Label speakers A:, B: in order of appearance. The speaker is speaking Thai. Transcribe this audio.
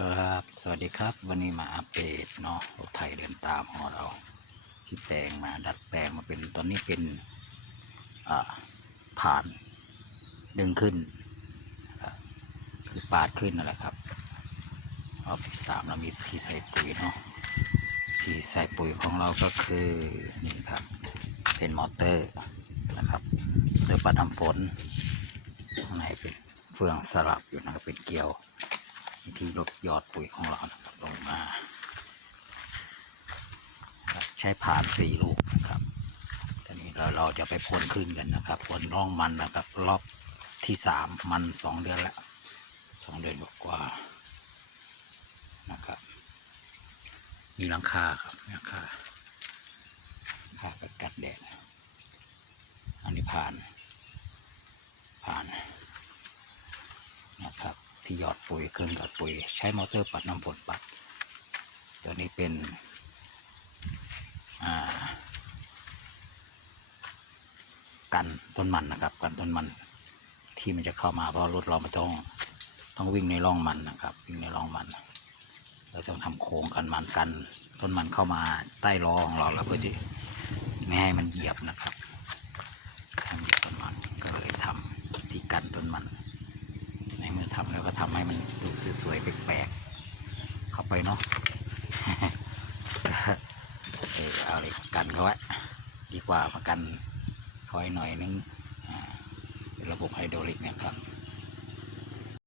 A: ครับ สวัสดีครับ วันนี้มาอัปเดตเนาะรถไถเดินตามของเรา ที่แปลงมาดัดแปลงมาเป็นตอนนี้เป็นผ่านดึงขึ้น คือปาดขึ้นนั่นแหละครับรอบที่สามเรามีที่ใส่ปุ๋ยเนาะที่ใส่ปุ๋ยของเราก็คือนี่ครับเป็นมอเตอร์นะครับเตอร์ปัดน้ำฝนข้างในเป็นเฟืองสลับอยู่นะครับเป็นเกลียว ที่ลดยอดปุ๋ยของเรานะครับลงมาใช้ผ่านสี่ลูกนะครับตอนนี้เราเราจะไปพ่นขึ้นกันนะครับพ่นร่องมันนะครับ รอบที่สามมันสองเดือนแล้วสองเดือนกว่านะครับ มีหลังคาครับหลังคาหลังคากัดแดดอันนี้ผ่าน นะครับ ที่หยอดปุ๋ยเครื่องหยอดปุ๋ย ใช้มอเตอร์ปัดน้ำฝนปัด ตัวนี้เป็นกันต้นมันนะครับ กันต้นมันที่มันจะเข้ามาเพราะรถเราไม่ต้องต้องวิ่งในร่องมันนะครับ วิ่งในร่องมัน เราต้องทำโค้งกันมันกัน ต้นมันเข้ามาใต้ล้อของเราแล้วเพื่อที่ไม่ให้มันเหยียบนะครับให้มันเหยียบต้นมันก็เลยทำที่กันต้นมัน ในเมื่อทำ แล้วก็ทำให้มันดูสวยๆแปลกๆเข้าไปเนาะเอเคเอาเลยกันเขาไว้ดีกว่ามากันคอยหน่อยนึงอ่าเป็นระบบไฮดรอลิกนะครับ